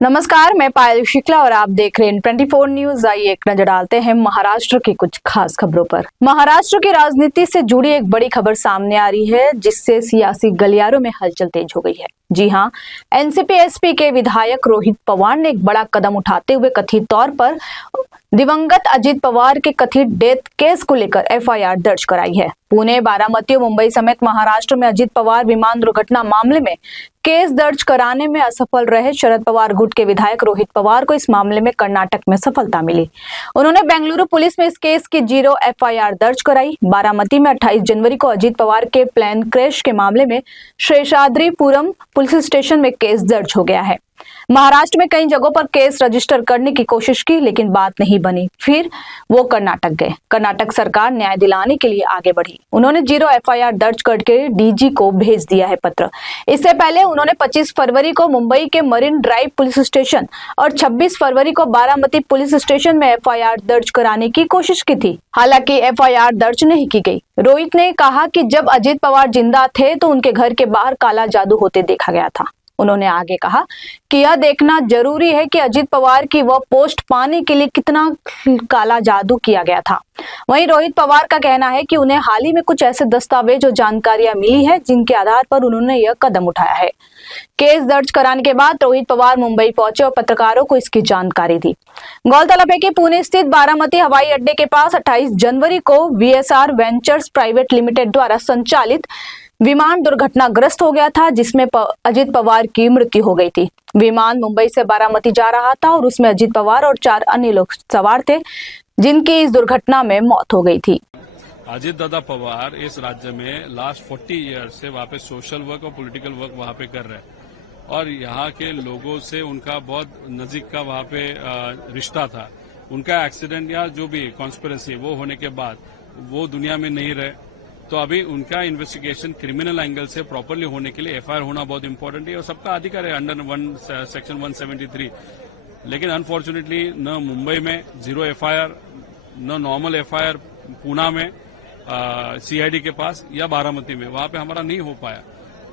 नमस्कार, मैं पायल शुक्ला और आप देख रहे हैं 24 न्यूज। आइए एक नजर डालते हैं महाराष्ट्र की कुछ खास खबरों पर। महाराष्ट्र की राजनीति से जुड़ी एक बड़ी खबर सामने आ रही है, जिससे सियासी गलियारों में हलचल तेज हो गई है। जी हां, एनसीपी एसपी के विधायक रोहित पवार ने एक बड़ा कदम उठाते हुए कथित तौर पर दिवंगत अजित पवार के कथित डेथ केस को लेकर एफआईआर दर्ज कराई है। पुणे, बारामती और मुंबई समेत महाराष्ट्र में अजित पवार विमान दुर्घटना मामले में केस दर्ज कराने में असफल रहे शरद पवार गुट के विधायक रोहित पवार को इस मामले में कर्नाटक में सफलता मिली। उन्होंने बेंगलुरु पुलिस में इस केस की 0 एफआईआर दर्ज कराई। बारामती में 28 जनवरी को अजित पवार के प्लेन क्रैश के मामले में शेषाद्रीपुरम पुलिस स्टेशन में केस दर्ज हो गया है। महाराष्ट्र में कई जगहों पर केस रजिस्टर करने की कोशिश की, लेकिन बात नहीं बनी। फिर वो कर्नाटक गए। कर्नाटक सरकार न्याय दिलाने के लिए आगे बढ़ी। उन्होंने 0 एफआईआर दर्ज करके डीजी को भेज दिया है पत्र। इससे पहले उन्होंने 25 फरवरी को मुंबई के मरीन ड्राइव पुलिस स्टेशन और 26 फरवरी को बारामती पुलिस स्टेशन में एफआईआर दर्ज कराने की कोशिश की थी। हालांकि एफआईआर दर्ज नहीं की गई। रोहित ने कहा कि जब अजित पवार जिंदा थे तो उनके घर के बाहर काला जादू होते देखा गया था। उन्होंने आगे कहा कि यह देखना जरूरी है कि अजित पवार की वह पोस्ट पाने के लिए कितना काला जादू किया गया था। वहीं रोहित पवार का कहना है कि उन्हें हाल ही में कुछ ऐसे दस्तावेज और जानकारियां मिली है, जिनके आधार पर उन्होंने यह कदम उठाया है। केस दर्ज कराने के बाद रोहित पवार मुंबई पहुंचे और पत्रकारों को इसकी जानकारी दी। गौरतलब है कि पुणे स्थित बारामती हवाई अड्डे के पास 28 जनवरी को वीएसआर वेंचर्स प्राइवेट लिमिटेड द्वारा संचालित विमान दुर्घटनाग्रस्त हो गया था, जिसमें अजित पवार की मृत्यु हो गई थी। विमान मुंबई से बारामती जा रहा था और उसमें अजित पवार और 4 अन्य लोग सवार थे, जिनकी इस दुर्घटना में मौत हो गई थी। अजित दादा पवार इस राज्य में लास्ट 40 ईयर्स से वहाँ पे सोशल वर्क और पॉलिटिकल वर्क वहाँ पे कर रहे हैं और यहाँ के लोगों से उनका बहुत नजीक का वहाँ पे रिश्ता था। उनका एक्सीडेंट या जो भी कॉन्स्पिरेसी वो होने के बाद वो दुनिया में नहीं रहे, तो अभी उनका इन्वेस्टिगेशन क्रिमिनल एंगल से प्रॉपरली होने के लिए एफआईआर होना बहुत इंपॉर्टेंट है और सबका अधिकार है अंडर सेक्शन 173। लेकिन अनफॉर्चुनेटली न मुंबई में 0 एफआईआर, न नॉर्मल एफआईआर पूना में सीआईडी के पास या बारामती में, वहां पे हमारा नहीं हो पाया।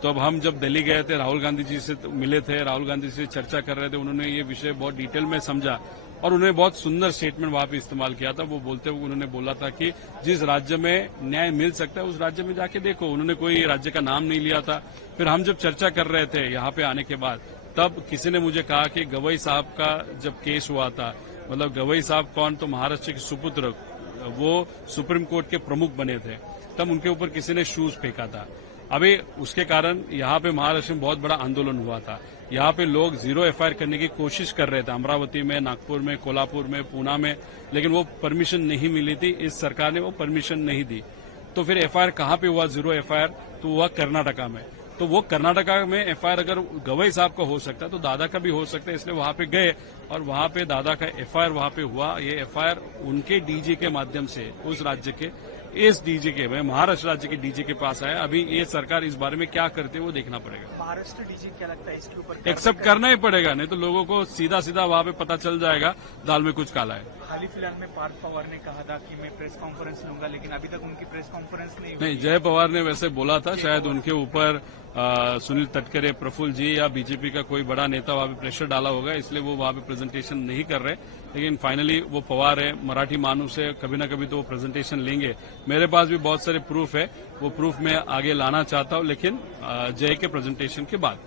तो अब हम जब दिल्ली गए थे, राहुल गांधी जी से मिले थे, राहुल गांधी से चर्चा कर रहे थे, उन्होंने ये विषय बहुत डिटेल में समझा और उन्होंने बहुत सुंदर स्टेटमेंट वहां पे इस्तेमाल किया था। वो बोलते हुए उन्होंने बोला था कि जिस राज्य में न्याय मिल सकता है उस राज्य में जाके देखो। उन्होंने कोई राज्य का नाम नहीं लिया था। फिर हम जब चर्चा कर रहे थे यहाँ पे आने के बाद, तब किसी ने मुझे कहा कि गवई साहब का जब केस हुआ था, मतलब गवई साहब कौन, तो महाराष्ट्र के सुपुत्र, वो सुप्रीम कोर्ट के प्रमुख बने थे, तब उनके ऊपर किसी ने शूज फेंका था। अभी उसके कारण यहाँ पे महाराष्ट्र में बहुत बड़ा आंदोलन हुआ था। यहाँ पे लोग 0 एफआईआर करने की कोशिश कर रहे थे, अमरावती में, नागपुर में, कोल्हापुर में, पूना में, लेकिन वो परमिशन नहीं मिली थी। इस सरकार ने वो परमिशन नहीं दी। तो फिर एफआईआर कहाँ पे हुआ 0 एफआईआर, तो हुआ कर्नाटका में। तो वो कर्नाटका में एफआईआर अगर गवई साहब का हो सकता है तो दादा का भी हो सकता है, इसलिए वहां पे गए और वहां पे दादा का एफआईआर वहां पे हुआ। ये एफआईआर उनके डीजी के माध्यम से उस राज्य के इस डीजी के, महाराष्ट्र राज्य के डीजी के पास आया। अभी ये सरकार इस बारे में क्या करते है वो देखना पड़ेगा। महाराष्ट्र डीजी क्या लगता है इसके ऊपर एक्सेप्ट करना ही पड़ेगा, नहीं तो लोगों को सीधा सीधा वहां पे पता चल जाएगा दाल में कुछ काला है। हाल ही फिलहाल में पार्थ पवार ने कहा था कि मैं प्रेस कॉन्फ्रेंस लूंगा, लेकिन अभी तक उनकी प्रेस कॉन्फ्रेंस नहीं हुई। नहीं, जय पवार ने वैसे बोला था, शायद उनके ऊपर सुनील तटकरे, प्रफुल्ल जी या बीजेपी का कोई बड़ा नेता वहां पे प्रेशर डाला होगा, इसलिए वो वहां पे प्रेजेंटेशन नहीं कर रहे। लेकिन फाइनली वो पवार है, मराठी मानुस है, कभी ना कभी तो वो प्रेजेंटेशन लेंगे। मेरे पास भी बहुत सारे प्रूफ है, वो प्रूफ मैं आगे लाना चाहता हूं, लेकिन जय के प्रेजेंटेशन के बाद।